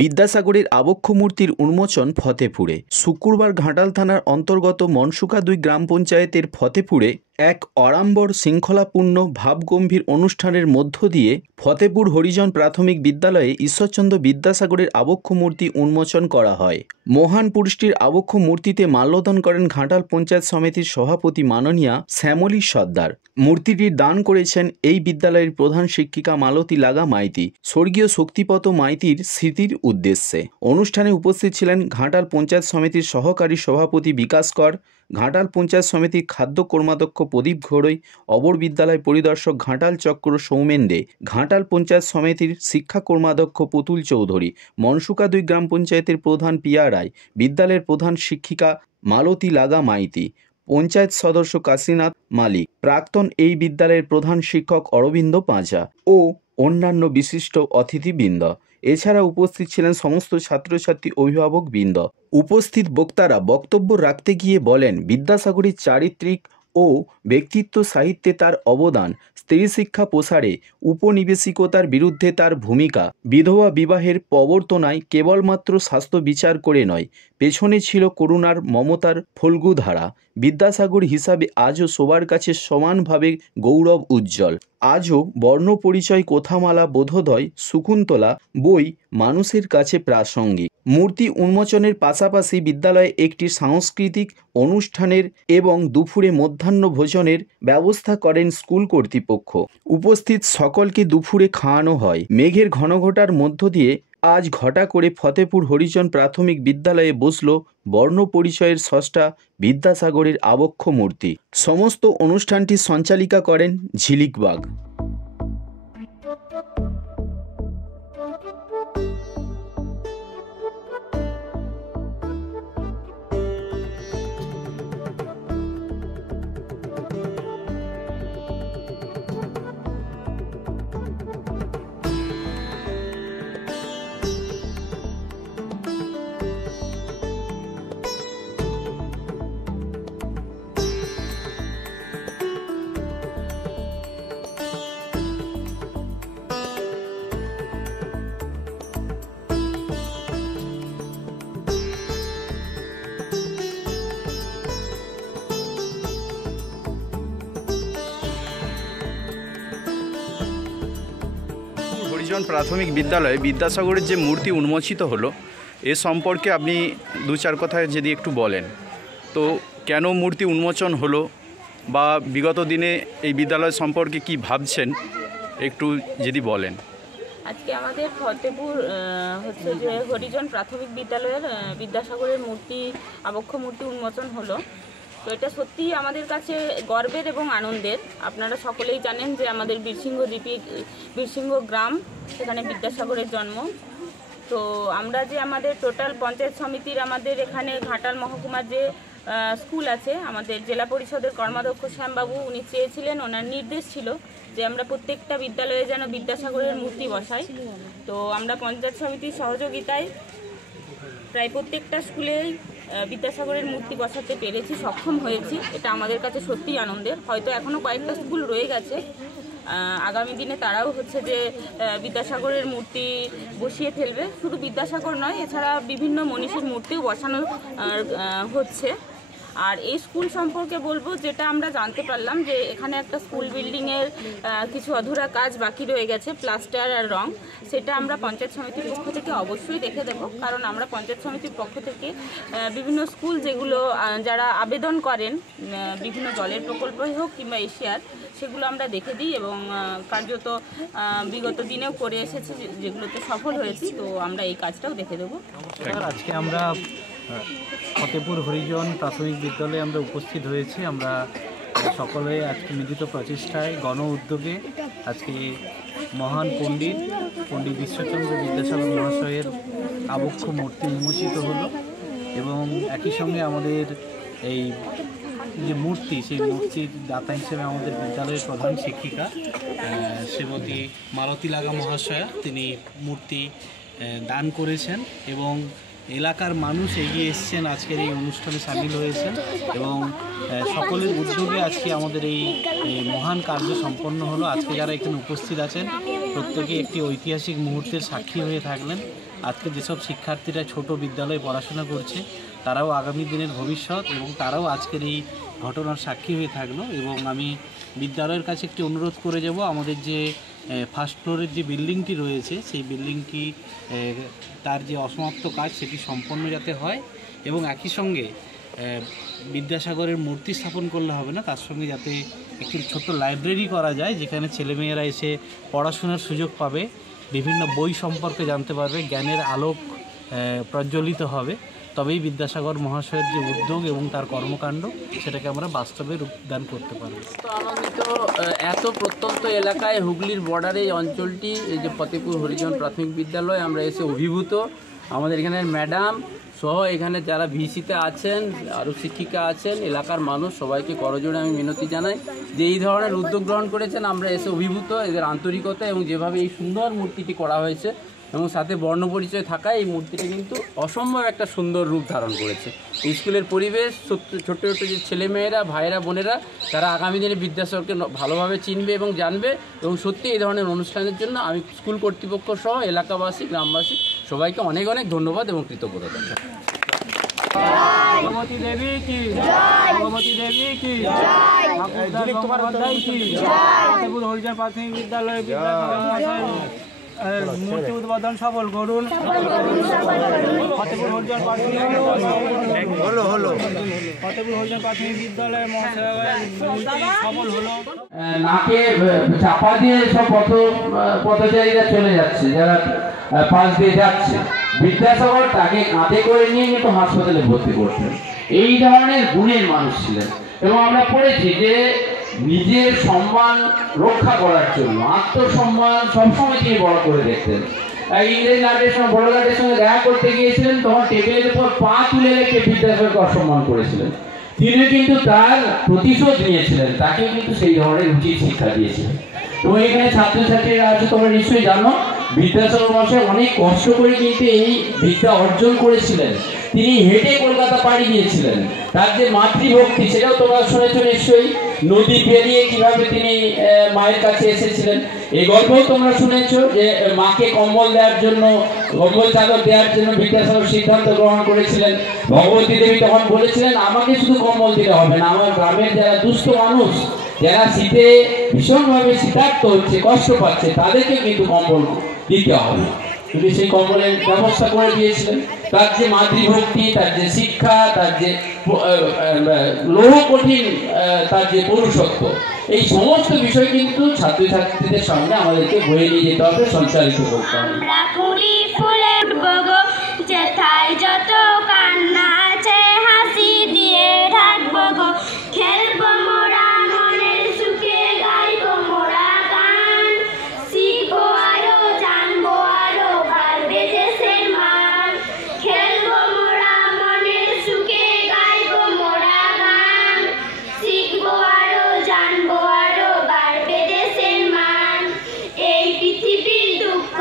বিদ্যাসাগরের আবক্ষ মূর্তির উন্মোচন ফতেপুরে। শুক্রবার ঘাটাল থানার অন্তর্গত মনসুকা ২ গ্রাম পঞ্চায়েতের ফতেপুরে এক অড়াম্বর শৃঙ্খলাপূর্ণ ভাবগম্ভীর অনুষ্ঠানের মধ্য দিয়ে ফতেপুর হরিজন প্রাথমিক বিদ্যালয়ে ঈশ্বরচন্দ্র বিদ্যাসাগরের আবক্ষ মূর্তি উন্মোচন করা হয়। মহান পুরুষটির আবক্ষ মূর্তিতে মাল্যদান করেন ঘাটাল পঞ্চায়েত সমিতির সভাপতি মাননীয়া শ্যামলী সর্দার। মূর্তিটির দান করেছেন এই বিদ্যালয়ের প্রধান শিক্ষিকা মালতী লাগা মাইতি স্বর্গীয় শক্তিপত মাইতির স্মৃতির উদ্দেশ্যে। অনুষ্ঠানে উপস্থিত ছিলেন ঘাটাল পঞ্চায়েত সমিতির সহকারী সভাপতি বিকাশ কর, ঘাটাল পঞ্চায়েত সমিতির খাদ্য কর্মাধ্যক্ষ প্রদীপ ঘোড়ই, অবর বিদ্যালয় পরিদর্শক ঘাটাল চক্র সৌমেন দে, ঘাটাল পঞ্চায়েত সমিতির শিক্ষা কর্মাধ্যক্ষ পুতুল চৌধুরী, মনসুকা ২ গ্রাম পঞ্চায়েতের প্রধান পিয়া রায়, বিদ্যালয়ের প্রধান শিক্ষিকা মালতী লাগা মাইতি, পঞ্চায়েত সদস্য কাশীনাথ মালিক, প্রাক্তন এই বিদ্যালয়ের প্রধান শিক্ষক অরবিন্দ পাঁচা ও অন্যান্য বিশিষ্ট অতিথিবৃন্দ। এছাড়া উপস্থিত ছিলেন সমস্ত ছাত্রছাত্রী অভিভাবকবৃন্দ। উপস্থিত বক্তারা বক্তব্য রাখতে গিয়ে বলেন, বিদ্যাসাগরের চারিত্রিক ও ব্যক্তিত্ব সাহিত্যে তার অবদান, স্ত্রী শিক্ষা প্রসারে উপনিবেশিকতার বিরুদ্ধে তার ভূমিকা, বিধবা বিবাহের প্রবর্তনায় কেবলমাত্র স্বাস্থ্য বিচার করে নয়, পেছনে ছিল করুণার মমতার ফল্গুধারা। বিদ্যাসাগর হিসাবে আজও সবার কাছে সমানভাবে গৌরব উজ্জ্বল। আজও বর্ণপরিচয়, কথামালা, বোধোদয়, শকুন্তলা বই মানুষের কাছে প্রাসঙ্গিক। মূর্তি উন্মোচনের পাশাপাশি বিদ্যালয়ে একটি সাংস্কৃতিক অনুষ্ঠানের এবং দুপুরে মধ্যাহ্ন ভোজনের ব্যবস্থা করেন স্কুল কর্তৃপক্ষ। উপস্থিত সকলকে দুপুরে খাওয়ানো হয়। মেঘের ঘনঘটার মধ্য দিয়ে আজ ঘটা করে ফতেপুর হরিজন প্রাথমিক বিদ্যালয়ে বসল বর্ণপরিচয়ের স্রষ্টা বিদ্যাসাগরের আবক্ষ মূর্তি। সমস্ত অনুষ্ঠানটি সঞ্চালিকা করেন ঝিলিকবাগ। হরিজন প্রাথমিক বিদ্যালয়ে বিদ্যাসাগরের যে মূর্তি উন্মোচিত হলো, এ সম্পর্কে আপনি দু চার কথায় যদি একটু বলেন, তো কেন মূর্তি উন্মোচন হলো বা বিগত দিনে এই বিদ্যালয় সম্পর্কে কি ভাবছেন একটু যদি বলেন। আজকে আমাদের ফতেপুর হচ্ছে যে হরিজন প্রাথমিক বিদ্যালয়ের বিদ্যাসাগরের মূর্তি আবক্ষ মূর্তি উন্মোচন হলো। তো এটা সত্যিই আমাদের কাছে গর্বের এবং আনন্দের। আপনারা সকলেই জানেন যে আমাদের বীরসিংহ গ্রাম, সেখানে বিদ্যাসাগরের জন্ম। তো আমরা যে আমাদের টোটাল পঞ্চায়েত সমিতির আমাদের এখানে ঘাটাল মহকুমার যে স্কুল আছে, আমাদের জেলা পরিষদের কর্মাধ্যক্ষ শ্যামবাবু উনি চেয়েছিলেন, ওনার নির্দেশ ছিল যে আমরা প্রত্যেকটা বিদ্যালয়ে যেন বিদ্যাসাগরের মূর্তি বসাই। তো আমরা পঞ্চায়েত সমিতির সহযোগিতায় প্রায় প্রত্যেকটা স্কুলেই বিদ্যাসাগরের মূর্তি বসাতে পেরেছি, সক্ষম হয়েছি। এটা আমাদের কাছে সত্যিই আনন্দের। হয়তো এখনও কয়েকটা স্কুল রয়ে গেছে, আগামী দিনে তারাও হচ্ছে যে বিদ্যাসাগরের মূর্তি বসিয়ে ফেলবে। শুধু বিদ্যাসাগর নয়, এছাড়া বিভিন্ন মনীষীর মূর্তিও বসানো হচ্ছে। আর এই স্কুল সম্পর্কে বলবো, যেটা আমরা জানতে পারলাম যে এখানে একটা স্কুল বিল্ডিংয়ের কিছু অধুরা কাজ বাকি রয়ে গেছে, প্লাস্টার আর রং। সেটা আমরা পঞ্চায়েত সমিতির পক্ষ থেকে অবশ্যই দেখে দেবো, কারণ আমরা পঞ্চায়েত সমিতির পক্ষ থেকে বিভিন্ন স্কুল যেগুলো যারা আবেদন করেন, বিভিন্ন জলের প্রকল্পই হোক কিংবা এশিয়ার, সেগুলো আমরা দেখে দিই এবং কার্যত বিগত দিনেও করে এসেছি, যেগুলোতে সফল হয়েছি। তো আমরা এই কাজটাও দেখে দেবো। আজকে আমরা ফতেপুর হরিজন প্রাথমিক বিদ্যালয়ে আমরা উপস্থিত হয়েছি। আমরা সকলে আজকে মিলিত প্রচেষ্টায় গণ উদ্যোগে আজকে মহান পণ্ডিত ঈশ্বরচন্দ্র বিদ্যাসাগর মহাশয়ের আবক্ষ মূর্তি উন্মোচিত হলো এবং একই সঙ্গে আমাদের এই যে মূর্তি, সেই মূর্তির দাতা হিসেবে আমাদের বিদ্যালয়ের প্রধান শিক্ষিকা শ্রীমতী মালতী লাগা মহাশয়া তিনি মূর্তি দান করেছেন এবং এলাকার মানুষ এগিয়ে এসেছেন, আজকের এই অনুষ্ঠানে সামিল হয়েছেন এবং সকলের উদ্যোগে আজকে আমাদের এই মহান কার্য সম্পন্ন হলো। আজকে যারা এখানে উপস্থিত আছেন প্রত্যেকে একটি ঐতিহাসিক মুহূর্তের সাক্ষী হয়ে থাকলেন আজকে যেসব শিক্ষার্থীরা ছোট বিদ্যালয়ে পড়াশোনা করছে তারাও আগামী দিনের ভবিষ্যৎ, এবং তারাও আজকের এই ঘটনার সাক্ষী হয়ে থাকলো। এবং আমি বিদ্যালয়ের কাছে একটি অনুরোধ করে যাব, আমাদের যে ফার্স্ট ফ্লোরের যে বিল্ডিংটি রয়েছে সেই বিল্ডিংটি তার যে অসমাপ্ত কাজ সেটি সম্পন্ন যাতে হয়, এবং একই সঙ্গে বিদ্যাসাগরের মূর্তি স্থাপন করলে হবে না, তার সঙ্গে যাতে একটি ছোট্ট লাইব্রেরি করা যায় যেখানে ছেলেমেয়েরা এসে পড়াশোনার সুযোগ পাবে, বিভিন্ন বই সম্পর্কে জানতে পারবে, জ্ঞানের আলোক প্রজ্বলিত হবে। তবেই বিদ্যাসাগর মহাশয়ের যে উদ্যোগ এবং তার কর্মকাণ্ড সেটাকে আমরা বাস্তবে রূপদান করতে পারব। তো আনন্দিত, এত প্রত্যন্ত এলাকায় হুগলির বর্ডারে এই অঞ্চলটি, এই যে ফতেপুর হরিজন প্রাথমিক বিদ্যালয়, আমরা এসে অভিভূত। আমাদের এখানের ম্যাডাম সহ এখানে যারা ভিসিতে আছেন, আরও শিক্ষিকা আছেন, এলাকার মানুষ সবাইকে করজোড়ে আমি মিনতি জানাই যে এই ধরনের উদ্যোগ গ্রহণ করেছেন। আমরা এসে অভিভূত এদের আন্তরিকতা এবং যেভাবে এই সুন্দর মূর্তিটি করা হয়েছে এবং সাথে বর্ণ পরিচয় থাকায় এই মূর্তিটা কিন্তু অসম্ভব একটা সুন্দর রূপ ধারণ করেছে। স্কুলের পরিবেশ, ছোট্ট ছোট্ট যে ছেলেমেয়েরা, ভাইয়েরা, বোনেরা, তারা আগামী দিনে বিদ্যাসাগরকে ভালোভাবে চিনবে এবং জানবে। এবং সত্যি এই ধরনের অনুষ্ঠানের জন্য আমি স্কুল কর্তৃপক্ষ সহ এলাকাবাসী, গ্রামবাসী সবাইকে অনেক অনেক ধন্যবাদ এবং কৃতজ্ঞতা জানাই। ভগবতী দেবী কি জয়, ভগবতী দেবী কি জয়, ফতেপুর হরিজন প্রাথমিক বিদ্যালয়ে মূর্তি উদ্বোধন সফল করুন। ফতেপুর হরিজন প্রাথমিক বিদ্যালয়ে সফল হলো। নাকে চাপা দিয়ে সব পথচারীরা চলে যাচ্ছে, যারা পাশ দিয়ে যাচ্ছে। বিদ্যাসাগর তাকে কাঁধে করে নিয়ে কিন্তু হাসপাতালে ভর্তি করতেন। এই ধরনের গুণের মানুষ ছিলেন। এবং আমরা পড়েছি যে নিজের সম্মান রক্ষা করার জন্য আত্মসম্মান সবসময় তিনি বড় করে দেখতেন। ইংরেজ গার্ডের সঙ্গে, বড় গার্ডের সঙ্গে দেখা করতে গিয়েছিলেন, তখন টেবিলের উপর পা তুলে রেখে বিদ্যাসাগরকে অসম্মান করেছিলেন। তিনি কিন্তু তার প্রতিশোধ নিয়েছিলেন, তাকে কিন্তু সেই ধরনের উচিত শিক্ষা দিয়েছিলেন। এবং এখানে ছাত্রছাত্রীরা আছে, তোমরা নিশ্চয়ই জানো, বিদ্যাসাগর মহাশয় অনেক কষ্ট করে কিন্তু এই বিদ্যা অর্জন করেছিলেন। তিনি হেঁটে কলকাতা পাড়ি দিয়েছিলেন। তার যে মাতৃভক্তি সেটাও তোমরা শুনেছ নিশ্চয়ই, নদী পেরিয়ে কিভাবে তিনি মায়ের কাছে এসেছিলেন। এই গল্পও তোমরা শুনেছ যে মাকে কম্বল দেওয়ার জন্য, কম্বল চাদর দেওয়ার জন্য বিদ্যাসাগর সিদ্ধান্ত গ্রহণ করেছিলেন। ভগবতী দেবী তখন বলেছিলেন, আমাকে শুধু কম্বল দিলে হবে না, আমার গ্রামের যারা দুস্থ মানুষ, যারা শীতে ভীষণভাবে শীতার্ত হচ্ছে, কষ্ট পাচ্ছে, তাদেরকে কিন্তু কম্বল দিতে হবে। তিনি সেই কম্বলের ব্যবস্থা করে দিয়েছিলেন। তার যে মাতৃভক্তি, তার যে শিক্ষা, তার যে লৌহ কঠিন তার যে পৌরুষত্ব, এই সমস্ত বিষয় কিন্তু ছাত্রছাত্রীদের সামনে আমাদেরকে বয়ে নিয়ে যেতে হবে, সঞ্চারিত করতে হবে। যত কান্না আছে হাসি দিয়ে ঢাকবো গো, খেলবো মোরা মনের সুখে, গাইবো মোরা গান, শিখবো আরো, জানবো আরো, বাড়বে দেশের মান। খেলবো মোরা মনের সুখে, গাইবো মোরা গান, শিখবো আরো, জানবো আরো, বাড়বে দেশের মান। এই পৃথিবীর দুঃখ